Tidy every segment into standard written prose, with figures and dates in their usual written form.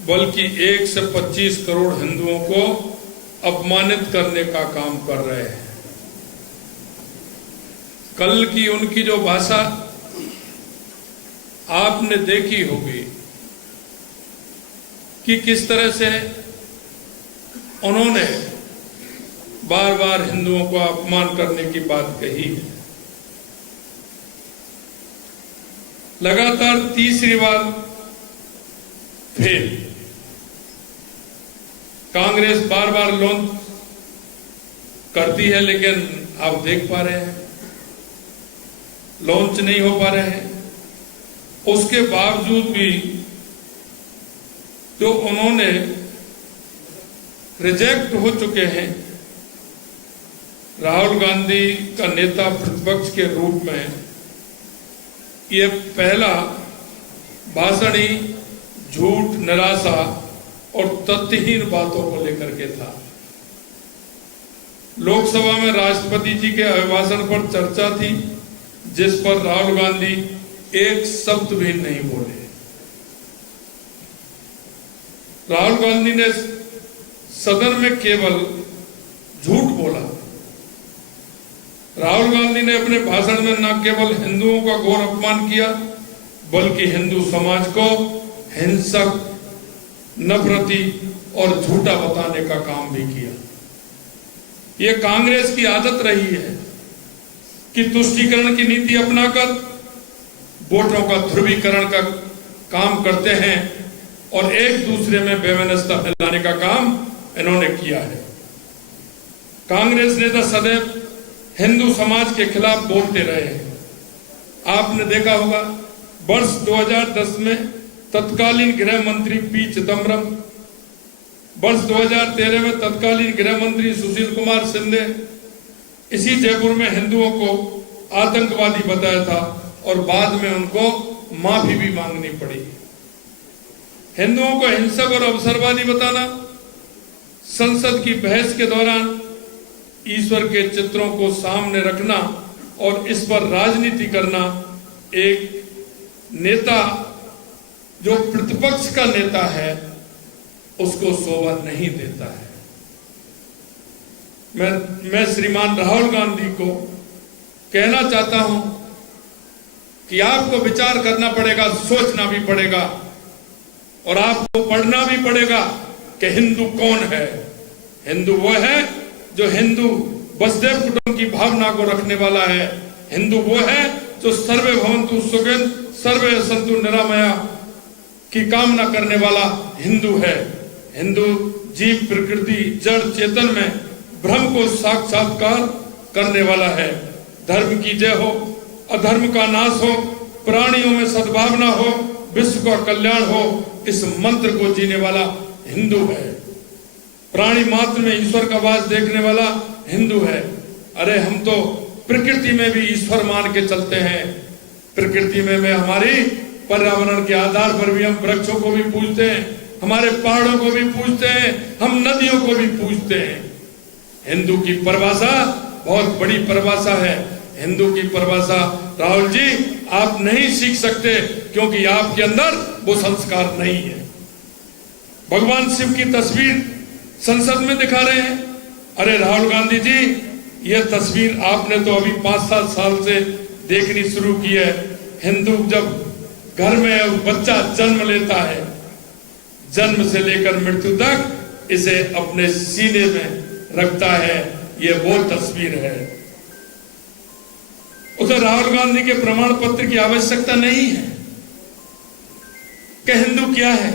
बल्कि 1 से 25 करोड़ हिंदुओं को अपमानित करने का काम कर रहे हैं। कल की उनकी जो भाषा आपने देखी होगी कि किस तरह से उन्होंने बार बार हिंदुओं को अपमान करने की बात कही है। लगातार तीसरी बार फिर कांग्रेस बार बार लॉन्च करती है, लेकिन आप देख पा रहे हैं लॉन्च नहीं हो पा रहे हैं। उसके बावजूद भी जो उन्होंने रिजेक्ट हो चुके हैं, राहुल गांधी का नेता प्रतिपक्ष के रूप में ये पहला भाषण ही झूठ, निराशा और तथ्यहीन बातों को लेकर के था। लोकसभा में राष्ट्रपति जी के अभिभाषण पर चर्चा थी, जिस पर राहुल गांधी एक शब्द भी नहीं बोले। राहुल गांधी ने सदन में केवल झूठ बोला। राहुल गांधी ने अपने भाषण में न केवल हिंदुओं का घोर अपमान किया, बल्कि हिंदू समाज को हिंसक, नफरती और झूठा बताने का काम भी किया। ये कांग्रेस की आदत रही है कि तुष्टीकरण की नीति अपनाकर वोटों का ध्रुवीकरण का काम करते हैं और एक दूसरे में बेमनस्ता फैलाने का काम इन्होंने किया है। कांग्रेस नेता सदैव हिंदू समाज के खिलाफ बोलते रहे हैं। आपने देखा होगा वर्ष 2010 में तत्कालीन गृह मंत्री पी चिदम्बरम, वर्ष 2013 में तत्कालीन गृह मंत्री सुशील कुमार शिंदे इसी जयपुर में हिंदुओं को आतंकवादी बताया था और बाद में उनको माफी भी मांगनी पड़ी। हिंदुओं को हिंसक और अवसरवादी बताना, संसद की बहस के दौरान ईश्वर के चित्रों को सामने रखना और इस पर राजनीति करना एक नेता जो प्रतिपक्ष का नेता है उसको शोभा नहीं देता है। मैं श्रीमान राहुल गांधी को कहना चाहता हूं कि आपको विचार करना पड़ेगा, सोचना भी पड़ेगा और आपको पढ़ना भी पड़ेगा कि हिंदू कौन है। हिंदू वो है जो हिंदू वसुदेव कुटुंब की भावना को रखने वाला है। हिंदू वो है जो सर्वे भवन्तु सुखिनो सर्वे सन्तु निरामया की कामना करने वाला हिंदू है। हिंदू जीव, प्रकृति, जड़, चेतन में ब्रह्म को साक्षात्कार करने वाला है। धर्म की जय हो, अधर्म का नाश हो, प्राणियों में सद्भावना हो, विश्व का कल्याण हो, इस मंत्र को जीने वाला हिंदू है। प्राणी मात्र में ईश्वर का वास देखने वाला हिंदू है। अरे हम तो प्रकृति में भी ईश्वर मान के चलते हैं। प्रकृति में हमारी पर्यावरण के आधार पर भी हम वृक्षों को भी पूजते हैं, हमारे पहाड़ों को भी पूजते हैं, हम नदियों को भी पूजते हैं। हिंदू की परिभाषा बहुत बड़ी परिभाषा है। हिंदू की परिभाषा राहुल जी आप नहीं सीख सकते, क्योंकि आपके अंदर वो संस्कार नहीं है। भगवान शिव की तस्वीर संसद में दिखा रहे हैं। अरे राहुल गांधी जी, ये तस्वीर आपने तो अभी 5-7 साल से देखनी शुरू की है। हिंदू जब घर में बच्चा जन्म लेता है, जन्म से लेकर मृत्यु तक इसे अपने सीने में रखता है, ये वो तस्वीर है। उधर राहुल गांधी के प्रमाण पत्र की आवश्यकता नहीं है कि हिंदू क्या है।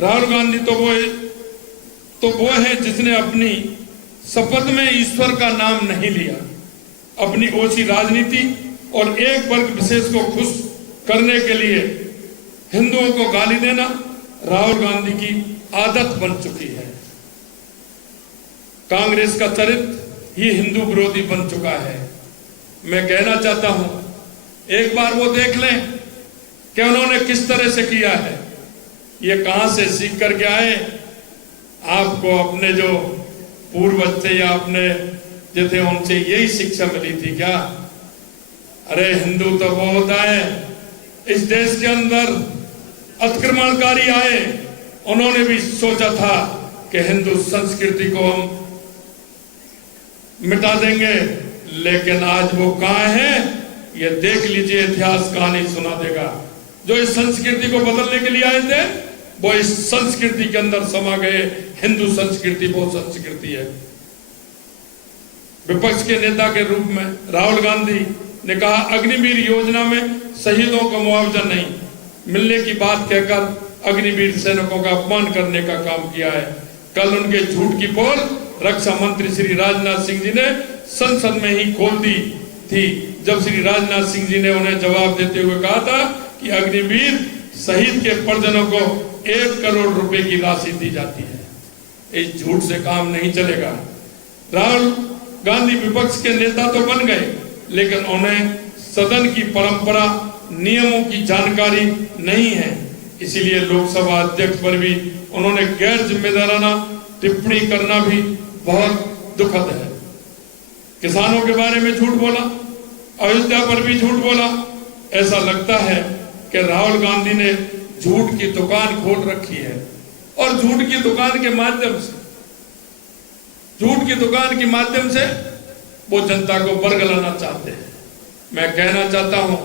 राहुल गांधी तो वो है जिसने अपनी शपथ में ईश्वर का नाम नहीं लिया। अपनी ओछी राजनीति और एक वर्ग विशेष को खुश करने के लिए हिंदुओं को गाली देना राहुल गांधी की आदत बन चुकी है। कांग्रेस का चरित्र ही हिंदू विरोधी बन चुका है। मैं कहना चाहता हूं, एक बार वो देख लें कि उन्होंने किस तरह से किया है, ये कहां से सीख करके आए। आपको अपने जो पूर्वज थे या अपने जो थे उनसे यही शिक्षा मिली थी क्या? अरे हिंदू तो वो होता है, इस देश के अंदर अतिक्रमणकारी आए, उन्होंने भी सोचा था कि हिंदू संस्कृति को हम मिटा देंगे, लेकिन आज वो कहां है ये देख लीजिए, इतिहास कहानी सुना देगा। जो इस संस्कृति को बदलने के लिए आए थे वो इस संस्कृति के अंदर समा गए। हिंदू संस्कृति वो संस्कृति है। विपक्ष के नेता के रूप में राहुल गांधी ने कहा अग्निवीर योजना में शहीदों को मुआवजा नहीं मिलने की बात कहकर अग्निवीर सैनिकों का अपमान करने का काम किया है। कल उनके झूठ की पोल रक्षा मंत्री श्री राजनाथ सिंह जी ने संसद में ही खोल दी थी, जब श्री राजनाथ सिंह जी ने उन्हें जवाब देते हुए कहा था कि अग्निवीर शहीद के परिजनों को 1 करोड़ रुपए की राशि दी जाती है। इस झूठ से काम नहीं चलेगा। राहुल गांधी विपक्ष के नेता तो बन गए, लेकिन उन्हें सदन की परंपरा नियमों की जानकारी नहीं है। इसीलिए लोकसभा अध्यक्ष पर भी उन्होंने गैर जिम्मेदाराना टिप्पणी करना भी बहुत दुखद है। किसानों के बारे में झूठ बोला, अयोध्या पर भी झूठ बोला। ऐसा लगता है कि राहुल गांधी ने झूठ की दुकान खोल रखी है और झूठ की दुकान के माध्यम से वो जनता को बरगलाना चाहते हैं। मैं कहना चाहता हूं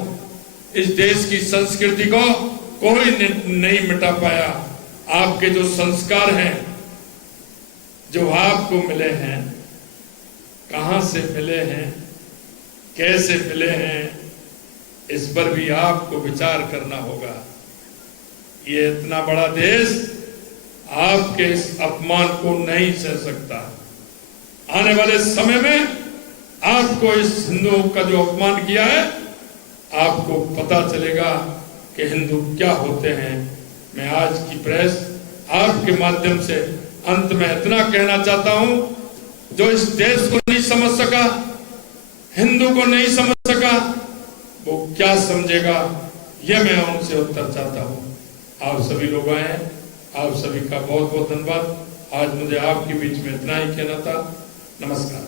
इस देश की संस्कृति को कोई नहीं मिटा पाया। आपके जो संस्कार हैं, जो आपको मिले हैं, कहां से मिले हैं, कैसे मिले हैं, इस पर भी आपको विचार करना होगा। ये इतना बड़ा देश आपके इस अपमान को नहीं सह सकता। आने वाले समय में आपको इस हिंदुओं का जो अपमान किया है, आपको पता चलेगा कि हिंदू क्या होते हैं। मैं आज की प्रेस आपके माध्यम से अंत में इतना कहना चाहता हूं, जो इस देश को नहीं समझ सका, हिंदू को नहीं समझ सका, वो क्या समझेगा, यह मैं उनसे उत्तर चाहता हूं। आप सभी लोग आए, आप सभी का बहुत बहुत धन्यवाद। आज मुझे आपके बीच में इतना ही कहना था। नमस्कार।